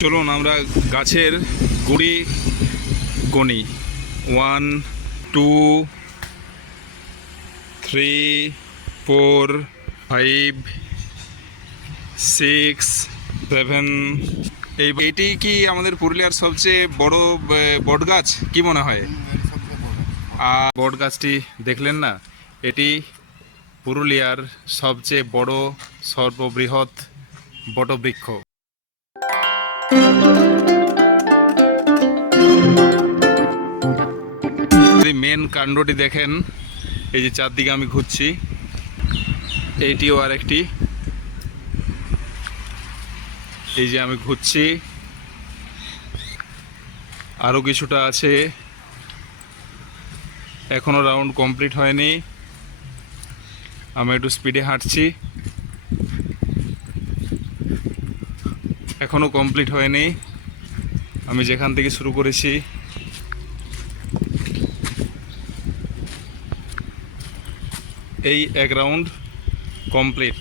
চলুন আমরা গাছের গুড়ি Gani one two three four five six seven এই এটি কি আমাদের পুরুলিয়ার সবচেয়ে বড় বট গাছ? কি মনে হয়? আর বট গাছটি দেখলেন না? এটি পুরুলিয়ার সবচেয়ে বড় সর্ববৃহৎ বটবৃক্ষ। যদি মেন কাণ্ডটি দেখেন, এই যে চারদিকে আমি ঘুরছি, এইটিও আর একটি এই যে আমি ঘুরছি আরও কিছুটা আছে। এখনও রাউন্ড কমপ্লিট হয়নি। আমি একটু স্পিডে হাঁটছি। এখনও কমপ্লিট হয়নি। আমি যেখান থেকে শুরু করেছি এই এক রাউন্ড কমপ্লিট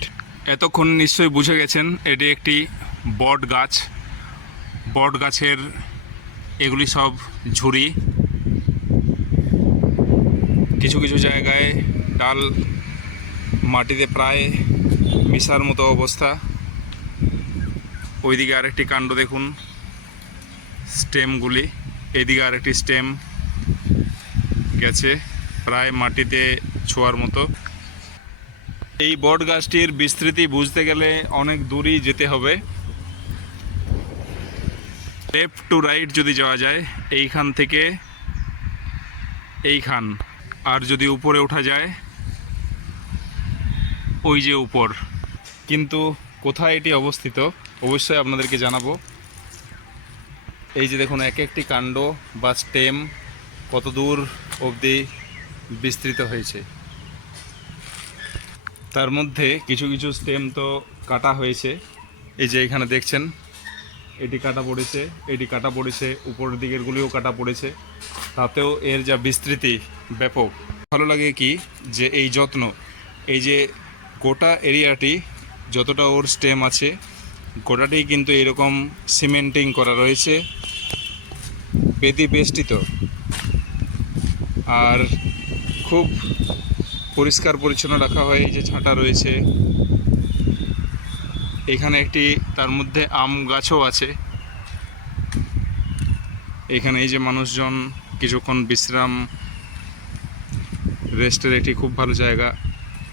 এতক্ষণ নিশ্চয়ই বুঝে গেছেন, এটি একটি বট গাছ। বট গাছের এগুলি সব ঝুড়ি। কিছু কিছু জায়গায় ডাল মাটিতে প্রায় মিশার মতো অবস্থা। ওইদিকে আরেকটি কাণ্ড দেখুন, স্টেমগুলি। এইদিকে আরেকটি স্টেম গেছে, প্রায় মাটিতে ছোঁয়ার মতো। এই বট গাছটির বিস্তৃতি বুঝতে গেলে অনেক দূরই যেতে হবে। লেফট টু রাইট যদি যাওয়া যায়, এইখান থেকে এইখান। আর যদি উপরে ওঠা যায়, ওই যে উপর। কিন্তু কোথায় এটি অবস্থিত, অবশ্যই আপনাদেরকে জানাব। এই যে দেখুন, এক একটি কাণ্ড বা স্টেম কত দূর অবধি বিস্তৃত হয়েছে। তার মধ্যে কিছু কিছু স্টেম তো কাটা হয়েছে। এই যে এখানে দেখছেন, এটি কাটা পড়েছে, এটি কাটা পড়েছে, উপরের দিকেরগুলিও কাটা পড়েছে। তাতেও এর যা বিস্তৃতি ব্যাপক। ভালো লাগে কি যে এই যত্ন, এই যে গোটা এরিয়াটি, যতটা ওর স্টেম আছে, গোটাটি কিন্তু এরকম সিমেন্টিং করা রয়েছে, বেদি বেষ্টিত। আর খুব পরিষ্কার পরিচ্ছন্ন রাখা হয়, এই যে ছাঁটা রয়েছে। এখানে একটি, তার মধ্যে আম গাছও আছে। এখানে এই যে মানুষজন কিছুক্ষণ বিশ্রাম, রেস্টের একটি খুব ভালো জায়গা,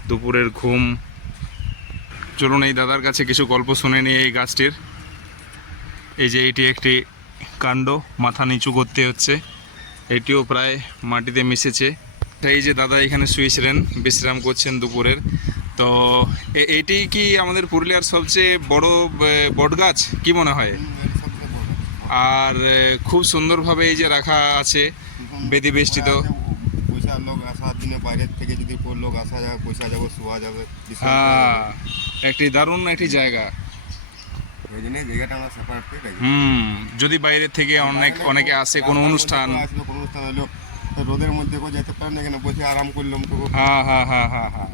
দুপুরের ঘুম। চলুন এই দাদার কাছে কিছু গল্প শুনে নিই এই গাছটির। এই যে এটি একটি কাণ্ড, মাথা নিচু করতে হচ্ছে। এটিও প্রায় মাটিতে মিশেছে। এই যে দাদা এখানে শুয়েছিলেন, বিশ্রাম করছেন দুপুরের। তো এটি কি আমাদের পুরুলিয়ার সবচেয়ে বড় বট গাছ কি মনে হয়? আর খুব সুন্দরভাবে এই যে রাখা আছে বেদি বেষ্টিত লোক আসার বাইরের থেকে যদি একটি দারুণ একটি জায়গা। হুম, যদি বাইরে থেকে অনেক, অনেকে আসে কোনো অনুষ্ঠান। তো রোদের মধ্যে কেউ যেতে পারে না এখানে বসে আরাম করলাম তো। হ্যাঁ হ্যাঁ হ্যাঁ হ্যাঁ হ্যাঁ।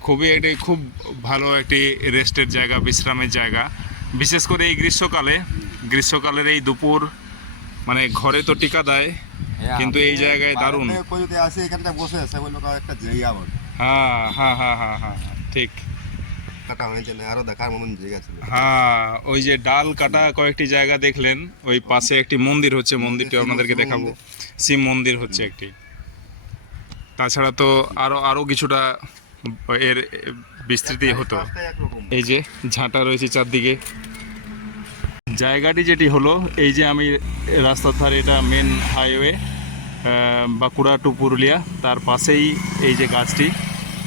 খুবই একটি খুব ভালো একটি রেস্টের জায়গা বিশ্রামের জায়গা। বিশেষ করে এই গ্রীষ্মকালে গ্রীষ্মকালের এই দুপুর মানে ঘরে তো টিকা দেয় কিন্তু এই জায়গায় দারুণ। যদি আসে এখানটা বসে সে বলল "কার একটা জায়গা বল হ্যাঁ হ্যাঁ হ্যাঁ হ্যাঁ হ্যাঁ হ্যাঁ, ঠিক। কাটা হয়েছে না আরও দেখার মতন জায়গা ছিল। হ্যাঁ ওই যে ডাল কাটা কয়েকটি জায়গা দেখলেন ওই পাশে একটি মন্দির হচ্ছে মন্দিরটি আপনাদেরকে দেখাবো। শিব মন্দির হচ্ছে একটি। তাছাড়া তো আরও আরও কিছুটা এর বিস্তৃতি হতো। এই যে ঝাঁটা রয়েছে চারদিকে। জায়গাটি যেটি হলো, এই যে আমি রাস্তার ধারে এটা main highway Bankura to Purulia, তার পাশেই এই যে গাছটি,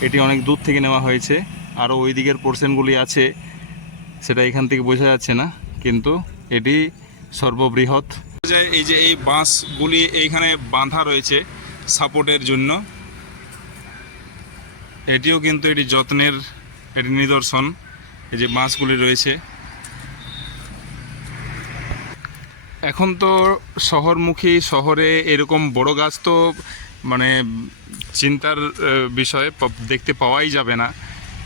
এটি অনেক দূর থেকে নেওয়া হয়েছে। আরও ওই দিকের পোর্শনগুলি আছে, সেটা এখান থেকে বোঝা যাচ্ছে না, কিন্তু এটি সর্ববৃহৎ। এই যে এই বাঁশগুলি এইখানে বাঁধা রয়েছে সাপোর্টের জন্য। এটিও কিন্তু এটি যত্নের এটি নিদর্শন, এই যে বাঁশগুলি রয়েছে। এখন তো শহরমুখী শহরে এরকম বড় গাছ তো মানে চিন্তার বিষয় দেখতে পাওয়াই যাবে না।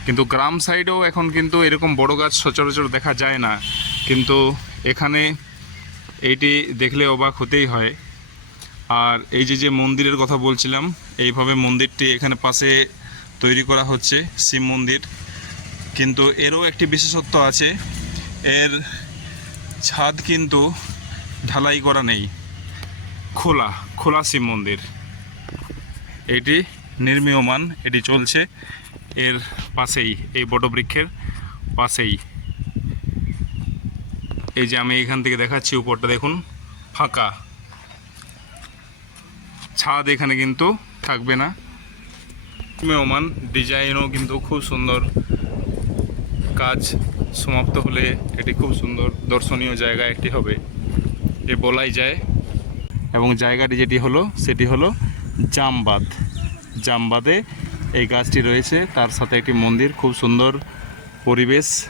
কিন্তু গ্রাম সাইডেও এখন কিন্তু এরকম বড় গাছ সচরাচর দেখা যায় না। কিন্তু এখানে এইটি দেখলে অবাক হতেই হয়। আর এই যে যে মন্দিরের কথা বলছিলাম, এইভাবে মন্দিরটি এখানে পাশে তৈরি করা হচ্ছে, শিব মন্দির। কিন্তু এরও একটি বিশেষত্ব আছে, এর ছাদ কিন্তু ঢালাই করা নেই। খোলা খোলা শিব মন্দির। এটি নির্মীয়মান, এটি চলছে। এর পাশেই, এই বটবৃক্ষের পাশেই। এই যে আমি এখান থেকে দেখাচ্ছি উপরটা, দেখুন, ফাঁকা। ছাদ এখানে কিন্তু থাকবে না। মেহমান ডিজাইনও কিন্তু খুব সুন্দর। কাজ সমাপ্ত হলে এটি খুব সুন্দর দর্শনীয় জায়গা একটি হবে। এ বলাই যায়। এবং জায়গাটি যেটি হলো, সেটি হলো জামবাদ। জামবাদে এই গাছটি রয়েছে। তার সাথে একটি মন্দির, খুব সুন্দর পরিবেশ।